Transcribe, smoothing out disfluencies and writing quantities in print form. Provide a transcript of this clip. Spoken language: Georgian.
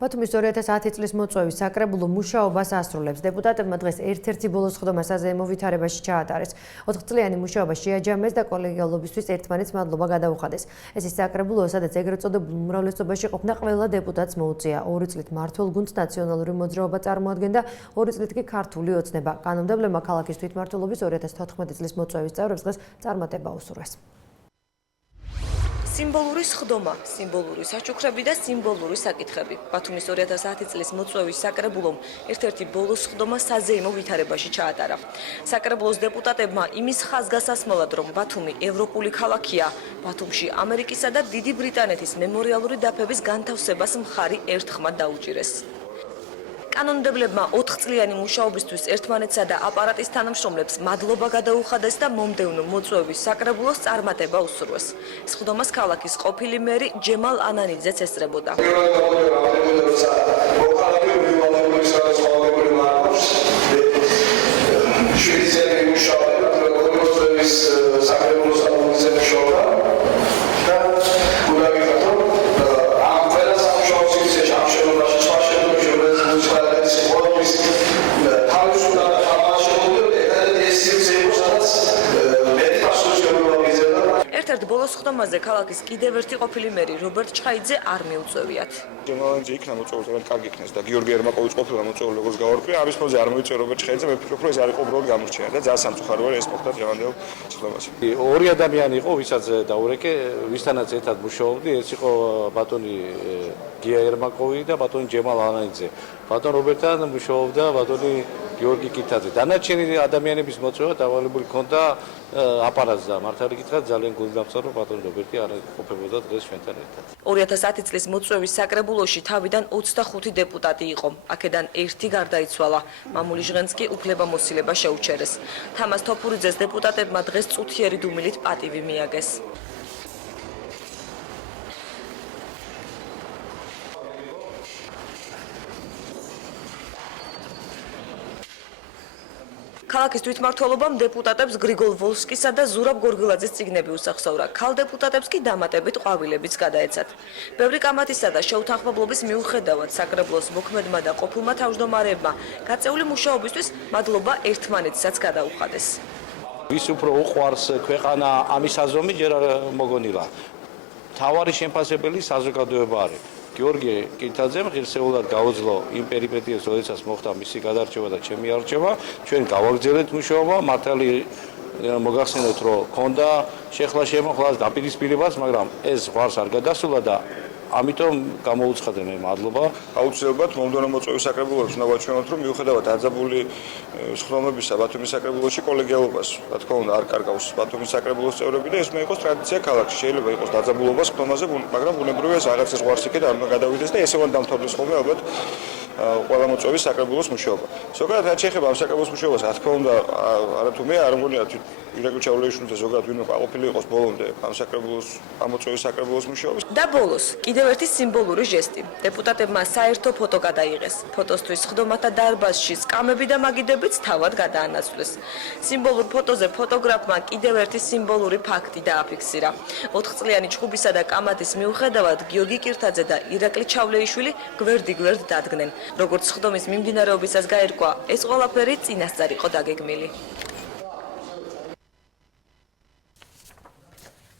ბათუმის 2010 წლის მოწვევის საკრებულო მუშაობას ასრულებს. დეპუტატებმა დღეს ერთ-ერთი ბოლო სხდომა საზეიმო ვითარებაში ჩაატარეს. 4 წლიანი მუშაობა შეაჯამეს და კოლეგიალობისთვის ერთმანეთს მადლობა გადაუხადეს. ეს ის საკრებულო, სადაც ეგრეთ წოდებულ უმრავლესობაში ყოფნა ყველა დეპუტატს მოუწია. 2 წლით მმართველ გუნდს ნაციონალური მოძრაობა წარმოადგენდა, 2 წლით კი ქართული ოცნება. კანონმდებლებმა ქალაქის თვითმმართველობის 2014 წლის მოწვევის წევრებს დღეს წარმატება უსურვეს. სიმბოლური სხდომა, სიმბოლური საჩუქრები და სიმბოლური საკითხები. ბათუმის 2010 წლის მოწვევის საკრებულომ ერთ-ერთი ბოლო სხდომა საზეიმო ვითარებაში ჩაატარა. საკრებულოს დეპუტატებმა იმის ხაზგასასმელად, რომ ბათუმი ევროპული ქალაქია, ბათუმში ამერიკისა და დიდი ბრიტანეთის მემორიალური დაფების განთავსებას მხარი ერთხმად დაუჭირეს. კანონმდებლებმა 4 წლიანი მუშაობისთვის ერთმანეთსა და აპარატის თანამშრომლებს მადლობა გადაუხადეს და მომდევნო მოწვევის საკრებულოს წარმატება უსურვეს. სხდომას ქალაქის ყოფილი მერი ჯემალ ანანიძეც ესწრებოდა. ერთ-ერთ ბოლო სხდომაზე ქალაქის კიდევ ერთი ყოფილი მერი რობერტ ჩხაიძე არ მიუწევიათ. ჯემალანიძე იქნა მოწვეული, ძალიან კარგი იქნეს და გიორგი ერმაკოვიც ყოფილა მოწვეული როგორც გავარკვია. ამის ფონზე არ მოიწვია რობერტ ჩხაიძე, მე ვფიქრობ, რომ ეს არ იყო უბრალოდ გამორჩენა და ძალიან სამწუხარო არის ეს მოხდა დღევანდელ სხდომაზე. ორი ადამიანი იყო, ვისაც დაურეკე, ვისთანაც ერთად მუშაობდი, ეს იყო ბატონი გია ერმაკოვი და ბატონი ჯემალ ანანიძე. ბატონ რობერტთან მუშაობდა ბატონი გიორგი კითაძე. დანარჩენი ადამიანების მოწვევა დავალებული ჰქონდა აპარატს და მართალი გითხრათ ძალიან გულდამწარო ბატონი რობერტი არ ყოფებოდა დღეს ჩვენთან ერთად. 2010 წლის მოწვევის საკრებულოში თავიდან 25 დეპუტატი იყო. აქედან ერთი გარდაიცვალა. მამული ჟღენც კი უფლებამოსილება შეუჩერეს. თამას თოფურიძეს დეპუტატებმა დღეს წუთიერი დუმილით პატივი მიაგეს. ქალაქის თვითმმართველობამ დეპუტატებს გრიგოლ ვოლსკისა და ზურაბ გორგილაძის წიგნები უსახსოვრა. ქალ დეპუტატებს კი დამატებით ყვავილებიც გადაეცათ. ბევრი კამათისა და შეუთანხმებლობის მიუხედავად საკრებულოს მოქმედმა და ყოფილმა თავმჯდომარეებმა გაწეული მუშაობისთვის მადლობა ერთმანეთსაც გადაუხადეს. ვის უფრო უყვარს ქვეყანა ამის აზომი ჯერ არ მოგონილა. თავარი შემფასებელი საზოგადოება არის. გიორგი კითაძემ ღირსეულად გაუძლო იმ პერიპეტიებს, როდესაც მოხდა მისი გადარჩევა და ჩემი არჩევა. ჩვენ გავაგრძელებთ მუშაობა, მართალი მოგახსენოთ, რომ ქონდა შეხლა შემოხლა დაპირისპირებას, მაგრამ ეს ზღვარს არ გადასულა და ამიტომ გამოუცხადე მე მადლობა. აუცილებლად მომდევნო მოწვევის საკრებულოს უნდა ვაჩვენოთ, რომ მიუხედავად დაძაბული სხდომებისა ბათუმის საკრებულოში კოლეგიალობას, რა თქმა უნდა, არ კარგავს ბათუმის საკრებულოს წევრები და ეს მე იყოს ტრადიცია ქალაქში. შეიძლება იყოს დაძაბულობა სხდომაზე, მაგრამ ბუნებრივია რაღაცა ზღვარს იქით არ უნდა გადავიდეს და ესე უნდა დამთავრდეს ხოლმე ალბათ ყველა მოწვევის საკრებულოს მუშაობა. ზოგადად რაც შეეხება ამ საკრებულოს მუშაობას, რა თქმა უნდა, არათუ მე არ მგონია ირაკლი ჩავლეიშვილზე ზოგადად ვინმე ყოფილი იყოს ბოლომდე ამ საკრებულოს ამ მოწვევის საკრებულოს მუშაობის. და ბოლოს კიდევ ერთი სიმბოლური ჟესტი. დეპუტატებმა საერთო ფოტო გადაიღეს. ფოტოსთვის სხდომათა დარბაზში სკამები და მაგიდებიც თავად გადაანაცვლეს. სიმბოლურ ფოტოზე ფოტოგრაფმა კიდევ ერთი სიმბოლური ფაქტი დააფიქსირა. 4 წლიანი ჩხუბისა და კამათის მიუხედავად გიორგი კირთაძე და ირაკლი ჩავლეიშვილი გვერდ-გვერდ დადგნენ. როგორც სხდომის მიმდინარეობისას გაირკვა, ეს ყველაფერი წინასწარ იყო დაგეგმილი.